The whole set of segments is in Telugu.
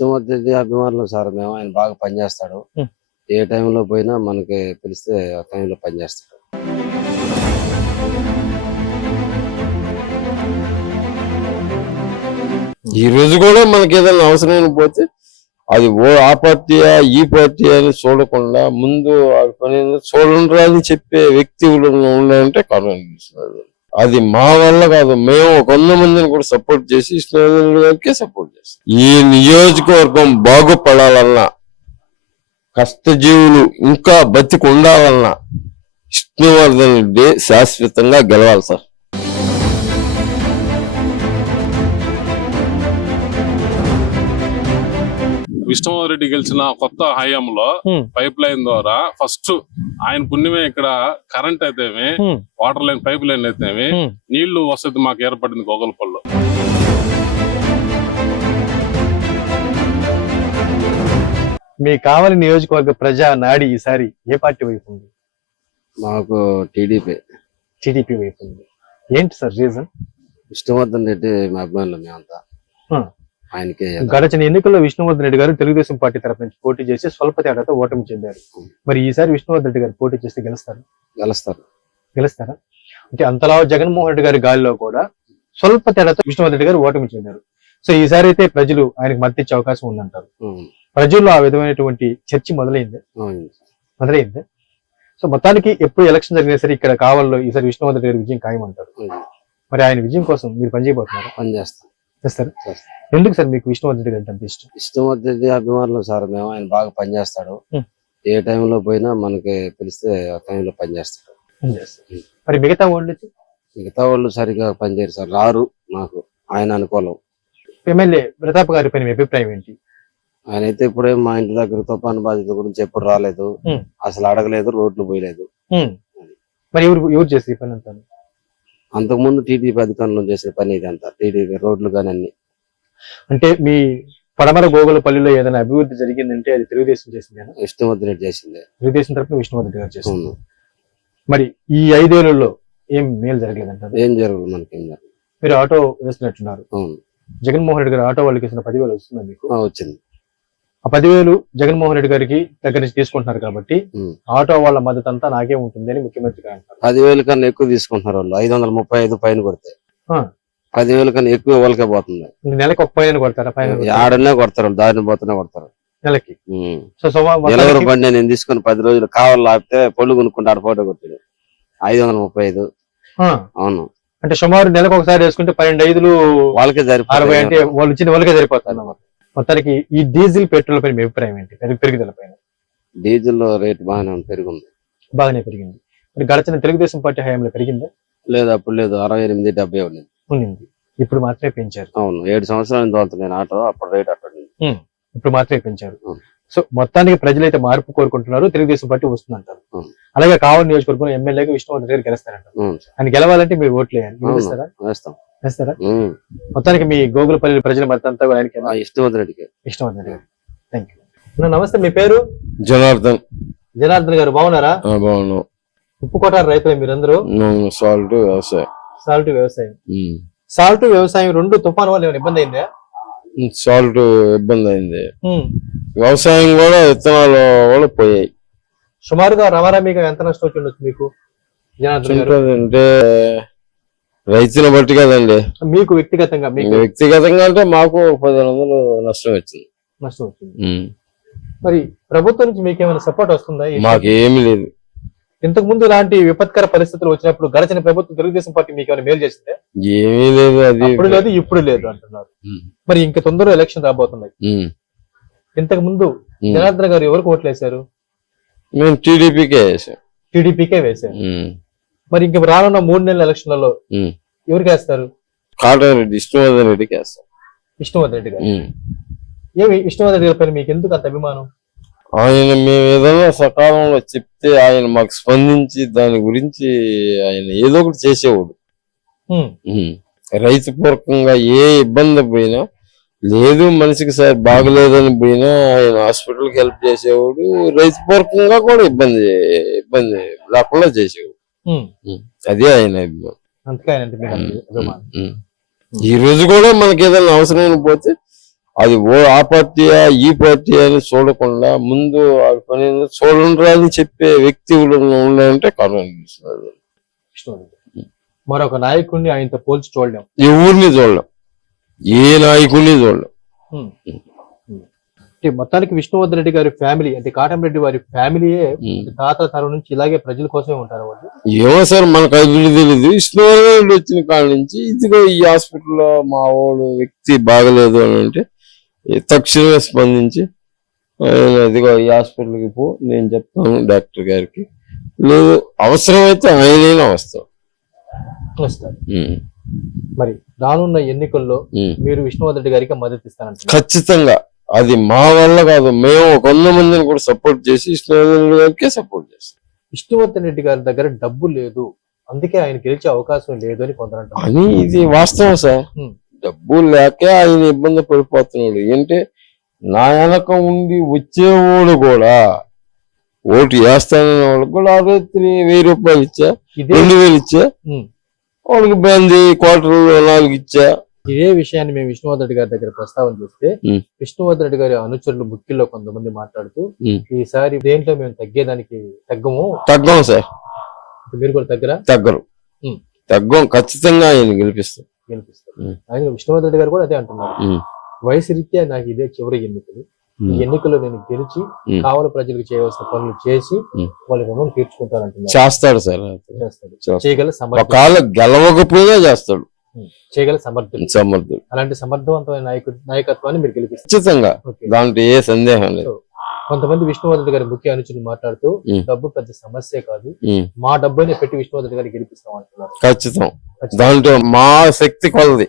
విష్ణుమూర్తి అభిమానులు సార్ మేము. ఆయన బాగా పనిచేస్తాడు. ఏ టైంలో పోయినా మనకి పిలిస్తే ఆ టైంలో పనిచేస్తాడు. ఈ రోజు కూడా మనకి ఏదైనా అవసరమైన పోతే అది ఓ ఆ పార్టీయా ఈ పార్టీ అని చూడకుండా ముందు ఆ పని చూడండి అని చెప్పే వ్యక్తులు ఉన్నాయంటే కారణం అది మా వల్ల కాదు. మేము ఒక వంద మందిని కూడా సపోర్ట్ చేసి విష్ణువర్ధన్ గారికి సపోర్ట్ ఈ నియోజకవర్గం బాగుపడాలన్నా కష్టజీవులు ఇంకా బతికి ఉండాలన్నా విష్ణువర్ధన్ రెడ్డి శాశ్వతంగా గెలవాలి సార్ విష్ణువర్ధన్ రెడ్డి గెలిచిన కొత్త హయాంలో. పైప్ లైన్ ద్వారా ఫస్ట్ ఆయన పుణ్యమే ఇక్కడ కరెంట్ అయితేమి. వాటర్ లైన్ పైప్ లైన్ అయితేమి. నీళ్ళు వసతి మాకు ఏర్పడింది గోగలపల్లిలో మీ కావలి నియోజకవర్గ ప్రజా నాడి ఈసారి ఏ పార్టీ వైపు ఉంది? మాకు టీడీపీ. టీడీపీ వైపు ఉంది. ఏంటి సార్ రీజన్? విష్ణువర్ధన్ రెడ్డి మా అభిమానులు మేమంతా. ఆయనకే గడచిన ఎన్నికల్లో విష్ణువర్ధన్ రెడ్డి గారు తెలుగుదేశం పార్టీ తరఫు నుంచి పోటీ చేసి స్వల్ప తేడాతో ఓటమి చెందారు. మరి ఈసారి విష్ణువర్ధన్ రెడ్డి గారు పోటీ చేస్తే గెలుస్తారు? గెలుస్తారు. గెలుస్తారా? అంటే అంతలా జగన్మోహన్ రెడ్డి గారి గాలిలో కూడా స్వల్ప తేడాతో విష్ణువర్ధన్ రెడ్డి గారు ఓటమి చెందారు. సో ఈసారి అయితే ప్రజలు ఆయనకు మద్దతు ఇచ్చే అవకాశం ఉందంటారు. ప్రజల్లో ఆ విధమైనటువంటి చర్చ మొదలైంది. మొదలైంది. సో మొత్తానికి ఎప్పుడు ఎలక్షన్ జరిగినా సరే ఇక్కడ కావాలో ఈసారి విష్ణువర్ధన్ రెడ్డి గారి విజయం ఖాయమంటారు. మరి ఆయన విజయం కోసం మీరు పనిచేయబోతున్నారు? పనిచేస్తాం చేస్తారు? చేస్తాం. ఎందుకు సార్ మీకు విష్ణువర్ధన్ రెడ్డి గారు అంత ఇష్టం? విష్ణుమూర్తి అభిమానులు సార్ మేము. ఆయన బాగా పనిచేస్తాడు. ఏ టైంలో పోయినా మనకి పిలిస్తే ఆ టైంలో పనిచేస్తాడు. మరి మిగతా వాళ్ళు? మిగతా వాళ్ళు సరిగా పనిచేయరు సార్. రారు నాకు ఆయన అనుకూలం. ఎమ్మెల్యే ప్రతాప్ గారి పైన మీ అభిప్రాయం ఏంటి? ఆయన అయితే ఇప్పుడే మా ఇంటి దగ్గర తుఫాను బాధ్యత గురించి ఎప్పుడు రాలేదు. అసలు అడగలేదు రోడ్లు పోయలేదు. మరి ఎవరు ఎవరు పని అంతా? అంతకు ముందు టీడీపీ అధికారంలో చేసే పని ఇది అంతా. టీడీపీ రోడ్లు కానీ అన్ని. అంటే మీ పడమర గోగులపల్లిలో ఏదైనా అభివృద్ధి జరిగిందంటే అది తెలుగుదేశం చేసిందేనా? విష్ణుమూర్తి రెడ్డి చేసిందే. తెలుగుదేశం తరఫున విష్ణువర్ధన్ రెడ్డి గారు చేసింది. అవును. మరి ఈ ఐదేళ్ళలో ఏం మేలు జరగలేదంటారు? ఏం జరగదు మనకి జరగదు. మీరు ఆటో వేస్తున్నట్టున్నారు. అవును. జగన్మోహన్ రెడ్డి గారు ఆటో వాళ్ళకి ఇచ్చిన పదివేలు వస్తుందా మీకు? వచ్చింది. ఆ పదివేలు జగన్మోహన్ రెడ్డి గారికి దగ్గర నుంచి తీసుకుంటున్నారు కాబట్టి. ఆటో వాళ్ళ మద్దతు అంతా నాకే ఉంటుంది అని ముఖ్యమంత్రి గారు అంటారు పదివేలు కన్నా ఎక్కువ తీసుకుంటున్నారు వాళ్ళు. ఐదు వందల ముప్పై ఐదు పైన కొడితే. పదివేలు కన్నా ఎక్కువ వాళ్ళకే పోతుంది. నెలకు ఒక పైన కొడతారా? పైన? ఆడనే కొడతారు దారిని పోతూనే కొడతారు. నెలకి. సో బండి నేను తీసుకుని పది రోజులు కావాలి ఆపితే పొళ్ళు కొనుక్కుంటాడు ఫోటో కొట్టాడు. ఐదు వందల ముప్పై ఐదు. అవును. అంటే సుమారు నెలకు ఒకసారి వేసుకుంటే పన్నెండు ఐదులు వాళ్ళకే అరవై అంటే వాళ్ళు ఇచ్చిన వాళ్ళకే సరిపోతారు అన్నమాట. మొత్తానికి ఈ డీజిల్ పెట్రోల్ పైన మీ అభిప్రాయం ఏంటి? పెరుగు- పెరుగుదల పైన. డీజిల్ రేట్ బాగానే పెరిగింది. బాగానే పెరిగింది. మరి గడచిన తెలుగుదేశం పార్టీ హయాంలో పెరిగిందా? లేదు అప్పుడు లేదు. అరవై ఎనిమిది డెబ్బై ఉన్నది. ఉండింది ఇప్పుడు మాత్రమే పెంచారు. అవును ఏడు సంవత్సరాలు తోలుతుంది. నేను ఆటో అప్పుడు రేట్ ఉంది. ఇప్పుడు మాత్రమే పెంచారు. సో మొత్తానికి ప్రజలైతే మార్పు కోరుకుంటున్నారు. తెలుగుదేశం పార్టీ వస్తుందంటారు. అలాగే కావలి నియోజకవర్గం ఎమ్మెల్యేగా విష్ణువర్ధన్ గారు సార్. ఆయన గెలవాలంటే మీరు ఓట్లు వేయాలి. వేస్తారా వేస్తాం. వేస్తారా? ఉమ్. మొత్తానికి మీ గోగులపల్లి ప్రజల మద్దతు అంతా కూడా ఆయనకి. ఆ ఇష్టవంతు రెడ్డికి. ఇష్టం థ్యాంక్ యూ నమస్తే మీ పేరు? జనార్దన్. జనార్దన్ గారు బాగున్నారా? ఆ, బాగున్నాం. ఉప్పు కొట్టారు రైతులు మీరందరూ. సాల్ట్ వ్యవసాయం. సాల్ట్ వ్యవసాయం. సాల్ట్ వ్యవసాయం రెండు తుఫాన్ వల్ల ఏమైనా ఇబ్బంది అయిందా? సాల్ట్ ఇబ్బంది అయింది. వ్యవసాయం కూడా విత్తనాలు కూడా పోయాయి. సుమారుగా రమారమిగా ఎంత నష్టం వచ్చి ఉండొచ్చు మీకు జనార్దన్ గారు? అంటే రైతుని బట్టి కదండి. మీకు వ్యక్తిగతంగా మీకు వ్యక్తిగతంగా అంటే మాకు పదిహేను వందలు నష్టం వచ్చింది. నష్టం వచ్చింది. మరి ప్రభుత్వం నుంచి మీకు ఏమైనా సపోర్ట్ వస్తుందా మాకు ఏమీ లేదు. ఇంతకు ముందు ఇలాంటి విపత్కర పరిస్థితులు వచ్చినప్పుడు గడిచిన ప్రభుత్వం తెలుగుదేశం పార్టీ మీకు ఏమైనా మేలు చేసిందే? ఏమీ లేదు అది. అప్పుడు లేదు ఇప్పుడు లేదు అంటున్నారు. మరి ఇంక తొందరలో ఎలక్షన్ రాబోతున్నాయి. ఇంతకు ముందు. జనార్దన్ గారు ఎవరికి ఓట్లు వేశారు? మేము టీడీపీకే వేసాం టీడీపీకే ఉమ్. మరి ఇంక రానున్న మూడు నెలల ఎలక్షన్లలో. ఎవరికి వేస్తారు కాటన్ రెడ్డి విష్ణువర్ధన్ రెడ్డికి వేస్తాం విష్ణువర్ధన్ రెడ్డి గారు. ఏమి విష్ణువర్ధన్ రెడ్డి గారి మీకు ఎందుకు అంత అభిమానం ఆయన మేము ఏదైనా సకాలంలో చెప్తే ఆయన మాకు స్పందించి దాని గురించి ఆయన ఏదో ఒకటి చేసేవాడు. రైతు పూర్వకంగా ఏ ఇబ్బంది పోయినా లేదు మనిషికి సార్ బాగలేదని పోయినా ఆయన హాస్పిటల్కి హెల్ప్ చేసేవాడు రైతు పూర్వకంగా కూడా ఇబ్బంది ఇబ్బంది లేకుండా చేసేవాడు. అదే ఆయన అభిమానం. ఈ రోజు కూడా మనకి ఏదైనా అవసరమైన పోతే అది ఓ ఆ పార్టీ ఈ పార్టీ అని చూడకుండా ముందు ఆ పని చూడండి అని చెప్పే వ్యక్తులు ఉన్నాయంటే కారణం మరొక నాయకుడిని ఆయనతో పోల్చి చూడలేం. ఎవరిని చూడలేం. ఏ నాయకుడిని చూడలేం అంటే మొత్తానికి విష్ణువర్ధన్ రెడ్డి గారి ఫ్యామిలీ అంటే కాటంరెడ్డి వారి ఫ్యామిలీయే. తాతల తరం నుంచి ఇలాగే ప్రజల కోసమే ఉంటారు వాళ్ళు. ఏమో సార్ మనకు అభివృద్ధి తెలియదు. విష్ణువర్ధన్ వచ్చిన కాడ నుంచి ఇదిగో ఈ హాస్పిటల్లో మా వాడు వ్యక్తి బాగలేదు అని అంటే తక్షణమే స్పందించి ఇదిగో ఈ హాస్పిటల్కి పో నేను చెప్తాను డాక్టర్ గారికి. లేదు అవసరమైతే ఆయనైనా వస్తాం వస్తారు. మరి రానున్న ఎన్నికల్లో మీరు విష్ణువర్ధన్ రెడ్డి గారికి మద్దతు ఇస్తానంటున్నారు. ఖచ్చితంగా. అది మా వల్ల కాదు. మేము వంద మందిని కూడా సపోర్ట్ చేసి విష్ణువర్ధన్ గారికే సపోర్ట్ చేస్తాం. విష్ణువర్ధన్ రెడ్డి గారి దగ్గర డబ్బు లేదు. అందుకే ఆయన గెలిచే అవకాశం లేదు అని కొందరు అని ఇది వాస్తవం సార్. డబ్బు లేక ఆయన ఇబ్బంది పడిపోతున్నాడు. ఏంటంటే నా వెనక ఉండి వచ్చేవాడు కూడా ఓటు వేస్తానన్న వాళ్ళకి కూడా ఆ రాత్రి వెయ్యి రూపాయలు ఇచ్చా ఇదే రెండు వేలు ఇచ్చా. వాళ్ళకి బంది క్వార్టర్ నాలుగు ఇచ్చా ఇదే విషయాన్ని మేము విష్ణువర్ధన్ రెడ్డి గారి దగ్గర ప్రస్తావన చేస్తే ఉం. విష్ణువర్ధన్ రెడ్డి గారి అనుచరులు బుక్కిల్లో కొంతమంది మాట్లాడుతూ. ఈసారి దేంట్లో మేము తగ్గేదానికి తగ్గము తగ్గం సార్ మీరు కూడా తగ్గరా తగ్గరు. తగ్గం ఖచ్చితంగా ఆయన గెలిపిస్తాం గెలిపిస్తారు ఉం. ఆయన విష్ణువర్ధన్ రెడ్డి గారు కూడా అదే అంటున్నారు. వయసు రీత్యా నాకు ఇదే చివరి ఎన్నికలు ఈ. ఎన్నికల్లో నేను గెలిచి. కావలి ప్రజలకు చేయవలసిన పనులు చేసి. వాళ్ళ రుణం తీర్చుకుంటానంటున్నారు చేస్తాడు సార్. చేయగల సమర్థ గెలవకపోయినా చేస్తాడు. చేయగల సమర్థుడు. సమర్థుడు. అలాంటి సమర్థవంతమైన నాయకుడు నాయకత్వాన్ని మీరు గెలిపిస్తారు. ఖచ్చితంగా. దాంట్లో ఏ సందేహం లేదు. కొంతమంది విష్ణువర్ధన్ గారి ముఖ్య అనుచరులు మాట్లాడుతూ. డబ్బు పెద్ద సమస్య కాదు. మా డబ్బునే పెట్టి విష్ణువర్ధన్ గారికి గెలిపిస్తాం అంటున్నారు. ఖచ్చితం. దాంట్లో మా శక్తి కొలది.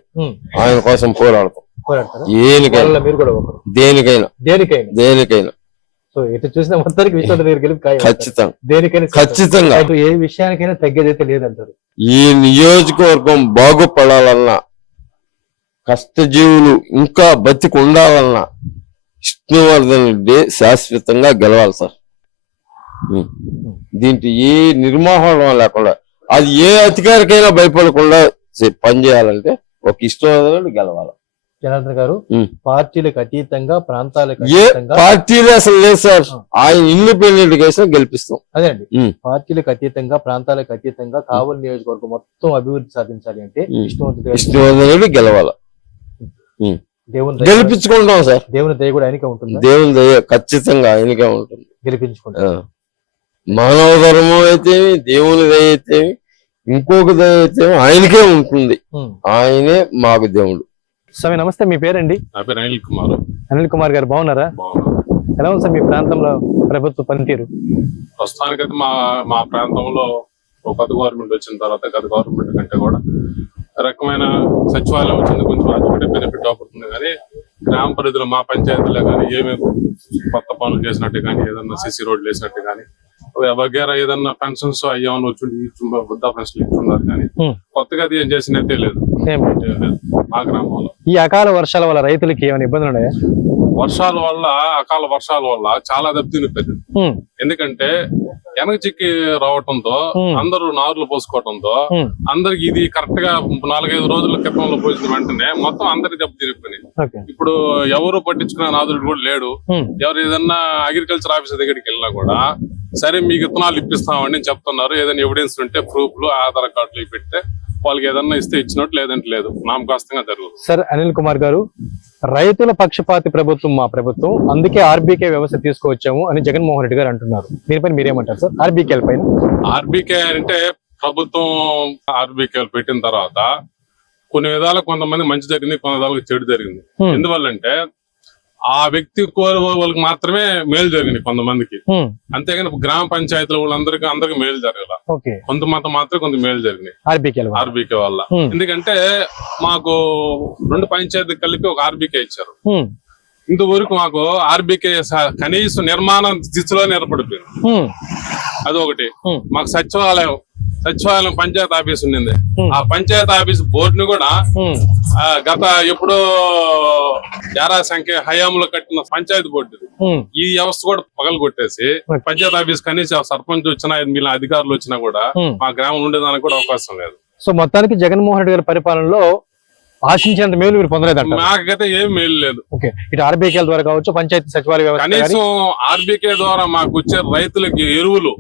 ఆయన కోసం పోరాడతాం. పోరాడతారా దేనికైనా. మీరు కూడా ఒకరు దేనికైనా. దేనికైనా. దేనికైనా. సో చూసిన మొత్తానికి అంటారు. ఖచ్చితంగా. దేనికైనా. ఖచ్చితంగా. ఏ విషయానికైనా తగ్గేదైతే లేదంటారు. ఈ నియోజకవర్గం బాగుపడాలన్నా కష్టజీవులు ఇంకా బతికి ఉండాలన్నా విష్ణువర్ధన్ రెడ్డి శాశ్వతంగా గెలవాలి సార్. దీంట్లో ఏ నిర్మోహం లేకుండా అది ఏ అధికారికైనా భయపడకుండా పనిచేయాలంటే ఒక రెడ్డి గెలవాలి. జనార్దన్ గారు. పార్టీలకు అతీతంగా ప్రాంతాలకు ఏ పార్టీలు అసలు లేదు సార్. ఆయన ఇండిపెండెంట్ వేసినా గెలిపిస్తాం. అదే అండి. పార్టీలకు అతీతంగా ప్రాంతాలకు అతీతంగా కావలి నియోజకవర్గం మొత్తం అభివృద్ధి సాధించాలి అంటే. విష్ణువర్ధన్ రెడ్డి గెలవాలి. దేవుని గెలిపించుకుంటాం సార్. దేవుని దయ కూడా ఆయనకే ఉంటుందా? దేవుని దయ ఖచ్చితంగా ఆయనకే ఉంటుంది. గెలిపించుకుంటారు. ఆ. మానవ ధర్మం అయితేమి దేవుని దయ అయితేమి ఇంకొక దయ అయితేమి ఆయనకే ఉంటుంది. ఆయనే మాకు దేవుడు. స్వామి నమస్తే మీ పేరండి? నా పేరు అనిల్ కుమార్. అనిల్ కుమార్ గారు బాగున్నారా? ఎలా ఉంది సార్ మీ ప్రాంతంలో ప్రభుత్వ పనితీరు? ప్రస్తుతానికైతే మా మా ప్రాంతంలో ఒక కొత్త గవర్నమెంట్ వచ్చిన తర్వాత గత గవర్నమెంట్ కంటే కూడా రకమైన సచివాలయం వచ్చింది. కొంచెం అది ఒకటి బెనిఫిట్ అవుతుంది. కానీ గ్రామ పరిధిలో మా పంచాయతీలో కానీ ఏమి కొత్త పనులు చేసినట్టు కానీ ఏదన్నా సిసి రోడ్లు వేసినట్టు కానీ వగేరా ఏదన్నా పెన్షన్స్ అయ్యామని వచ్చి వృద్ధా పెన్షన్లు ఇచ్చున్నారు కానీ. కొత్తగా అది ఏం చేసినట్టే లేదు మా గ్రామంలో ఈ అకాల వర్షాల వల్ల రైతులకి ఏమైనా ఇబ్బందులు ఉన్నాయా వర్షాల వల్ల అకాల వర్షాల వల్ల చాలా దెబ్బతినిపోయింది ఉం. ఎందుకంటే వెనక చిక్కి రావటంతో. అందరూ నారులు పోసుకోవటంతో. అందరికి ఇది కరెక్ట్గా నాలుగైదు రోజుల క్రితంలో పోసిన వెంటనే మొత్తం అందరికి దెబ్బ తిరిగిపోయినాయి ఇప్పుడు ఎవరు పట్టించుకునే నాదుడు కూడా లేడు. ఎవరు ఏదన్నా అగ్రికల్చర్ ఆఫీసర్ దగ్గరికి వెళ్ళినా కూడా సరే మీకు విత్తనాలు ఇప్పిస్తామని చెప్తున్నారు. ఏదైనా ఎవిడెన్స్ ఉంటే ప్రూఫ్లు ఆధార్ కార్డులు పెడితే వాళ్ళకి ఏదన్నా ఇస్తే ఇచ్చినట్టు లేదంటే లేదు. నామకాస్తంగా జరుగుతుంది. సార్ అనిల్ కుమార్ గారు రైతుల పక్షపాతి ప్రభుత్వం మా ప్రభుత్వం అందుకే ఆర్బీకే వ్యవస్థ తీసుకువచ్చాము అని జగన్మోహన్ రెడ్డి గారు అంటున్నారు. దీనిపైన మీరేమంటారు సార్? ఆర్బీకేల పైన? ఆర్బీకే అంటే ప్రభుత్వం ఆర్బీకే పెట్టిన తర్వాత కొన్ని విధాలు కొంతమంది మంచి జరిగింది కొన్ని విధాలుగా చెడు జరిగింది. ఎందువల్లంటే ఆ వ్యక్తి కోరే వాళ్ళకి మాత్రమే మేలు జరిగింది కొంతమందికి. అంతేగాని గ్రామ పంచాయతీల వాళ్ళందరికీ అందరికి మేలు జరగల ఓకే కొంతమంది మాత్రం కొంత మేలు వల్ల. ఆర్బీకే వల్ల. ఎందుకంటే మాకు రెండు పంచాయతీ కలిపి ఒక ఆర్బీకే ఇచ్చారు. ఇంతవరకు మాకు ఆర్బీకే కనీసం నిర్మాణ ఏర్పడిపోయింది ఉం. అదొకటి Hmm. మాకు సచివాలయం సచివాలయం పంచాయతీ ఆఫీస్ ఉండింది. ఆ పంచాయతీ ఆఫీస్ బోర్డుని కూడా గత ఎప్పుడో యారా సంఖ్య హయాంలో కట్టిన పంచాయతీ బోర్డు. ఈ వ్యవస్థ కూడా పగలు కొట్టేసి. పంచాయతీ ఆఫీస్ కనీసం సర్పంచ్ వచ్చినా మిగిలిన అధికారులు వచ్చినా కూడా. మా గ్రామం ఉండేదానికి కూడా అవకాశం లేదు సో మొత్తానికి జగన్మోహన్ రెడ్డి గారి పరిపాలనలో ఆశించినంత మేలు మీరు పొందలేదంటారు? మాకైతే ఏం మేలు లేదు. ఓకే. ఇటు ఆర్బీకేల ద్వారా కావచ్చు పంచాయతీ సచివాలయ వ్యవస్థ కానీ కనీసం ఆర్బీకే ద్వారా మాకు వచ్చే రైతులకి ఎరువులు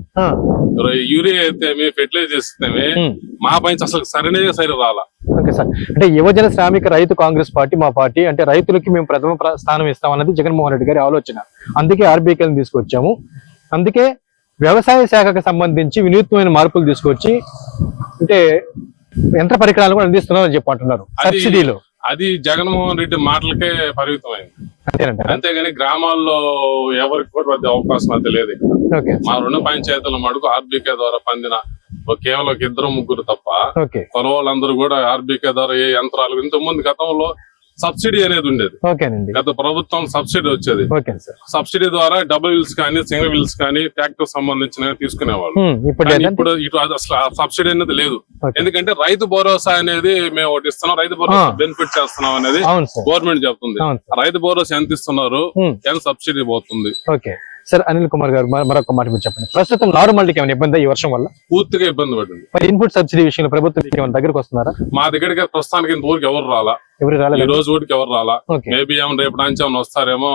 యూరియా అయితే ఫెర్టిలైజర్స్ అయితే ఉమ్. మా పైన అసలు సరైన సరి రాలా ఓకే సార్. అంటే యువజన శ్రామిక రైతు కాంగ్రెస్ పార్టీ మా పార్టీ అంటే రైతులకి మేము ప్రథమ ప్ర- స్థానం ఇస్తామన్నది జగన్మోహన్ రెడ్డి గారి ఆలోచన. అందుకే ఆర్బీకేలను తీసుకొచ్చాము. అందుకే వ్యవసాయ శాఖకు సంబంధించి వినూత్నమైన మార్పులు తీసుకొచ్చి అంటే యంత్ర పరికరాలు కూడా అందిస్తున్నామని చెప్పి అంటున్నారు. అది- సబ్సిడీలో. అది జగన్మోహన్ రెడ్డి మాటలకే పరిమితమైంది. అంతేగాని గ్రామాల్లో ఎవరికి కూడా పెద్ద అవకాశం అయితే లేదు మా రెండు పంచాయతీల మడుగు ఆర్బీకే ద్వారా పొందిన కేవలం ఒక ఇద్దరు ముగ్గురు తప్ప ఓకే. కొన వాళ్ళందరూ కూడా ఆర్బీకే ద్వారా ఏ యంత్రాలు ఇంతకు ముందు గతంలో సబ్సిడీ అనేది ఉండేది. ఓకేనండి. గత ప్రభుత్వం సబ్సిడీ వచ్చేది. Okay sir. సబ్సిడీ ద్వారా డబుల్ వీల్స్ కానీ సింగిల్ వీల్స్ కానీ ట్రాక్టర్ సంబంధించిన తీసుకునేవాళ్ళు. ఇప్పుడు ఇటు అసలు సబ్సిడీ అనేది లేదు. ఎందుకంటే రైతు భరోసా అనేది మేము ఒకటి ఇస్తున్నాం. రైతు భరోసా. బెనిఫిట్ చేస్తున్నాం అనేది గవర్నమెంట్ చెప్తుంది. రైతు భరోసా ఎంత ఇస్తున్నారు. ఎంత సబ్సిడీ పోతుంది? ఓకే. సార్ అనిల్ కుమార్ గారు మరి- మరొక మాట మీరు చెప్పండి. ప్రస్తుతం నార్మాలిటీకి ఏమైనా ఇబ్బంది ఈ వర్షం వల్ల? పూర్తిగా ఇబ్బంది పడింది. మరి ఇన్పుట్ సబ్సిడీ విషయంలో ప్రభుత్వం ఏమైనా దగ్గరకు వస్తున్నారా? మా దగ్గరికి ప్రస్తుతానికి ఊరికి ఎవరు రాలా? ఎవరు ఈ రాలేదు రోజు ఊరికి ఎవరు రాలా? మేబీ ఏమైనా రేపు నుంచి ఏమైనా వస్తారేమో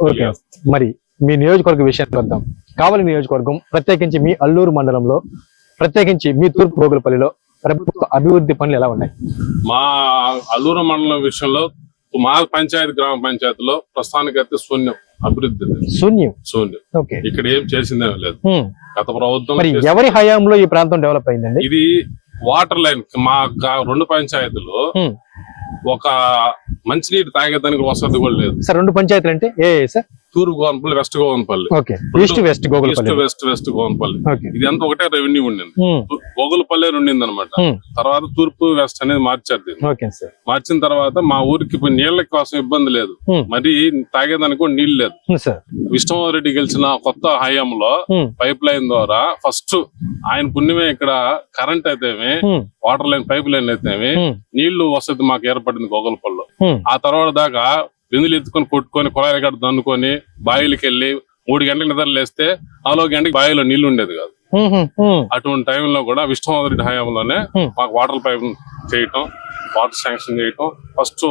ఓకే. మరి మీ నియోజకవర్గ విషయానికి వద్దాం. కావలి నియోజకవర్గం ప్రత్యేకించి మీ అల్లూరు మండలంలో ప్రత్యేకించి మీ తూర్పు గోగులపల్లిలో ప్రభుత్వ అభివృద్ధి పనులు ఎలా ఉన్నాయి? మా అల్లూరు మండలం విషయంలో మా పంచాయతీ గ్రామ పంచాయతీలో ప్రస్తుతానికి అయితే శూన్యం. అభివృద్ధి లేదు. శూన్యం శూన్యం ఓకే ఇక్కడ ఏం చేసిందే లేదు హ్మ్. గత ప్రభుత్వం మరి చేసింది. ఎవరి హయాంలో ఈ ప్రాంతం డెవలప్ అయిందండి ఇది వాటర్ లైన్ మా గా- రెండు పంచాయతీలు హ్మ్. ఒక మంచినీటి తాగేదానికి వసతి కూడా లేదు సార్ రెండు పంచాయతీలు అంటే ఏ ఏ సార్ తూర్పు Govanapalli west Govanapalli east west east west west Govanapalli ఇది అంతా ఒకటే రెవెన్యూ ఉండింది. గోగులపల్లి ఉండింది అనమాట. తర్వాత తూర్పు వెస్ట్ అనేది మార్చారు దీన్ని మార్చిన తర్వాత మా ఊరికి నీళ్ళ కోసం ఇబ్బంది లేదు. మరి తాగేదానికి కూడా నీళ్ళు లేదు విష్ణువర్రెడ్డి గెలిచిన కొత్త హయాంలో. పైప్ లైన్ ద్వారా ఫస్ట్ ఆయన పుణ్యమే ఇక్కడ కరెంట్ అయితేమి. వాటర్ లైన్ పైప్ లైన్ అయితేమి. నీళ్ళు వసతి మాకు ఏర్పడింది గోగలపల్లిలో. ఆ తర్వాత దాకా బిందులు ఎత్తుకొని కొట్టుకొని కుళాయిల గడ్డ దన్నుకొని బావిలకి వెళ్ళి మూడు గంటలకు నిద్ర లేస్తే నాలుగు గంటకి బావిలో నీళ్ళు ఉండేది కాదు. అటువంటి టైంలో కూడా విష్ణువర్రెడ్డి హయాంలోనే. మాకు వాటర్ పైప్ చేయటం వాటర్ శాంక్షన్ చేయటం ఫస్ట్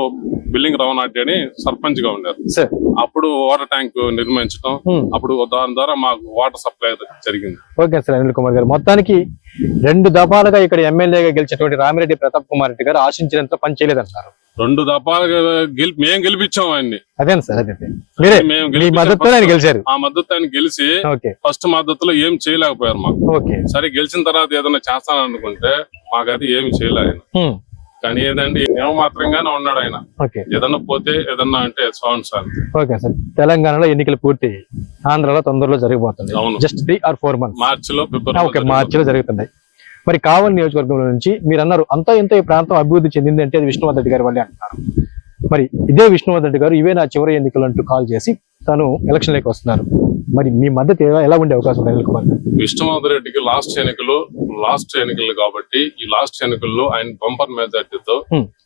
బిల్డింగ్ రవనాటి అని సర్పంచ్గా ఉన్నారు సార్ అప్పుడు వాటర్ ట్యాంక్ నిర్మించడం. అప్పుడు దాని ద్వారా మాకు వాటర్ సప్లై జరిగింది ఓకే సార్ అనిల్ కుమార్ గారు మొత్తానికి రెండు దఫాలుగా ఇక్కడ ఎమ్మెల్యేగా గెలిచినటువంటి రామిరెడ్డి ప్రతాప్ కుమార్ రెడ్డి గారు ఆశించినంత పని చేయలేదంటారు రెండు దఫాలుగా గెలిపి మేము గెలిపించాం ఆయన్ని. అదే సార్ అదే అదే. మీరే మేము ఆయన గెలిచారు. ఆ మద్దతు ఆయన గెలిచి ఫస్ట్ మద్దతులో ఏం చేయలేకపోయారు మాకు. సరే గెలిచిన తర్వాత ఏదైనా చేస్తాననుకుంటే మాకైతే ఏమి చేయలే ఆయన. హ్మ్. కానీ ఏదండి మాత్రంగానే ఉన్నాడు ఆయన. ఏదన్నా పోతే ఏదన్నా అంటే సౌండ్ సార్. Okay sir. తెలంగాణలో ఎన్నికలు పూర్తి ఆంధ్రాలో తొందరలో జరగబోతుంది అవును. Just three or four months. మార్చిలో ఫిబ్రవరి మార్చిలో జరుగుతున్నాయి. మరి కావలి నియోజకవర్గం నుంచి మీరు అన్నారు అంతో ఎంతో ఈ ప్రాంతం అభివృద్ధి చెందింది అంటే అది విష్ణువర్ధన్ రెడ్డి గారి వల్లే అంటున్నారు మరి ఇదే విష్ణువర్ధన్ రెడ్డి గారు ఇవే నా చివరి ఎన్నికలు అంటూ కాల్ చేసి తను ఎలక్షన్లోకి వస్తున్నారు మరి మీ మద్దతు ఎలా- ఉండే అవకాశం ఉంది విష్ణువర్ధన్ రెడ్డికి లాస్ట్ ఎన్నికలు లాస్ట్ ఎన్నికలు కాబట్టి ఈ లాస్ట్ ఎన్నికల్లో ఆయన బంపర్ మెజార్టీతో.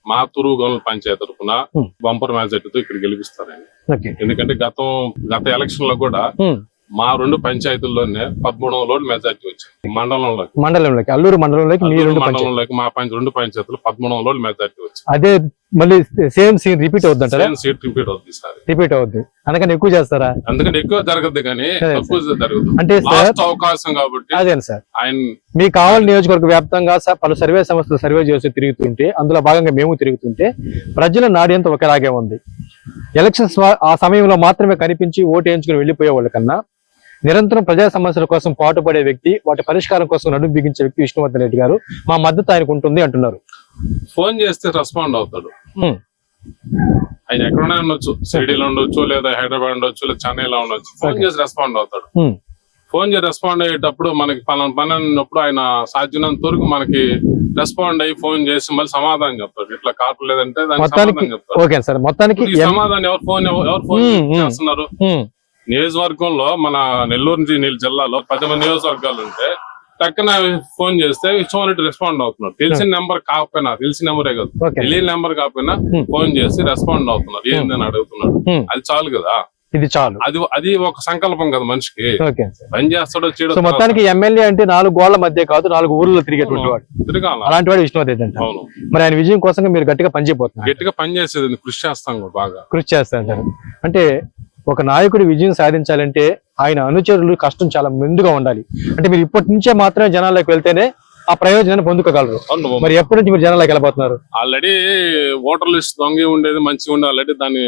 మా తురుగోనల పంచాయతీ తరఫున. బంపర్ మెజార్టీతో ఇక్కడ గెలిపిస్తారు ఆయన ఎందుకంటే గతం గత ఎలక్షన్లో కూడా. మా రెండు పంచాయతీల్లోనే పదమూడు వందల మెజార్టీ వచ్చింది. మండలంలో మండలంలోకి అల్లూరు మండలంలోకి మీ రెండు పంచాయతీ. మండలంలోకి మా పంచ రెండు పంచాయతీలు పదమూడు వందల మెజార్టీ వచ్చింది. అదే మళ్ళీ సేమ్ సీన్ రిపీట్ అవుద్దంటారా సేమ్ సీట్ రిపీట్ అవుతుంది సార్ రిపీట్ అవుద్ది. అందుకని ఎక్కువ చేస్తారా? ఎందుకంటే ఎక్కువ జరగదు కానీ తక్కువ జరగదు. అంటే లాస్ట్ అవకాశం కాబట్టి అదే సార్. ఆయన మీ కావాలి నియోజకవర్గ వ్యాప్తంగా పలు సర్వే సంస్థలు సర్వే చేసి తిరుగుతుంటే అందులో భాగంగా మేము తిరుగుతుంటే ప్రజల నాడి అంతా ఒకలాగే ఉంది. ఎలక్షన్స్ ఆ సమయంలో మాత్రమే కనిపించి ఓటు వేయించుకుని వెళ్ళిపోయే వాళ్ళ కన్నా నిరంతరం ప్రజా సమస్యల కోసం పాటుపడే వ్యక్తి వాటి పరిష్కారం కోసం నడుము బిగించే వ్యక్తి విష్ణువర్ధన్ రెడ్డి గారు మా మద్దతు ఆయనకు ఉంటుంది అంటున్నారు ఫోన్ చేస్తే రెస్పాండ్ అవుతాడు. ఆయన ఎక్కడైనా ఉండొచ్చు సిడీలో ఉండొచ్చు లేదా హైదరాబాద్ ఉండొచ్చు లేదా చెన్నైలో ఉండొచ్చు ఫోన్. చేసి రెస్పాండ్ అవుతాడు. ఫోన్ చేసి రెస్పాండ్ అయ్యేటప్పుడు మనకి పలానా పని అన్నప్పుడు ఆయన సాధ్యమైనంత వరకు మనకి రెస్పాండ్ అయ్యి ఫోన్ చేసి మళ్ళీ సమాధానం చెప్తాడు ఇట్లా దానికి మొత్తానికి సమాధానం చెప్తాడు సమాధానం ఎవరు ఫోన్ ఎవరు ఫోన్. చేస్తున్నారు. నియోజకవర్గంలో మన నెల్లూరు జిల్లాలో పది మంది నియోజకవర్గాలు ఉంటే టక్కన ఫోన్ చేస్తే ఇష్టం రెస్పాండ్ అవుతున్నారు. తెలిసిన నెంబర్ కాకపోయినా తెలిసిన నెంబరే కదా. తెలియని నెంబర్ కాకపోయినా. ఫోన్ చేసి రెస్పాండ్ అవుతున్నారు. ఏందని అడుగుతున్నాడు Hmm. అది చాలు కదా. ఇది చాలు. అది అది ఒక సంకల్పం కదా మనిషికి. పని చేస్తాడో చేయడో మొత్తానికి ఎమ్మెల్యే అంటే నాలుగు గోళ్ళ మధ్య కాదు నాలుగు ఊర్లలో తిరిగేటువంటి వాడు. తిరగాల. అలాంటి వాడు అంటారు అవును. మరి ఆయన విజయం కోసం మీరు గట్టిగా పనిచేయబోతున్నారు. గట్టిగా పని చేసేది కృషి చేస్తాం బాగా. కృషి చేస్తారు అంటే ఒక నాయకుడు విజయం సాధించాలంటే ఆయన అనుచరులు కష్టం చాలా మెందుగా ఉండాలి. అంటే మీరు ఇప్పటి నుంచే మాత్రమే జనాల్లోకి వెళ్తేనే ఆ ప్రయోజనాన్ని పొందుకోగలరు. మరి ఎప్పటి నుంచి మీరు జనాల్లోకి వెళ్ళబోతున్నారు? ఆల్రెడీ ఓటర్ లిస్ట్ దొంగ ఉండేది మంచిగా ఉండే ఆల్రెడీ దాన్ని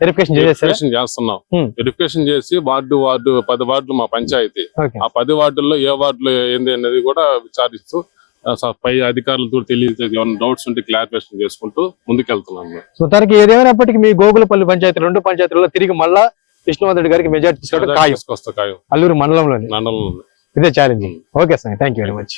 వెరిఫికేషన్ వెరిఫికేషన్ చేస్తున్నాం. Hmm. వెరిఫికేషన్ చేసి వార్డు వార్డు పది వార్డులు మా పంచాయతీ. ఆ పది వార్డుల్లో ఏ వార్డులో ఏంది అనేది కూడా విచారిస్తూ పై అధికారులతో తెలియజే ఏమైనా డౌట్స్ ఉంటే క్లారిఫికేషన్ చేసుకుంటూ ముందుకెళ్తున్నాను మొత్తానికి ఏదేమైనప్పటికీ మీ గోగులపల్లి పంచాయతీ రెండు పంచాయతీలలో తిరిగి మళ్ళా విష్ణువర్ధన్ రెడ్డి గారికి మెజార్టీ తీసుకొస్తా ఖాయం. అల్లూరు మండలంలోని. మండలంలో ఇదే challenge okay sir thank you very much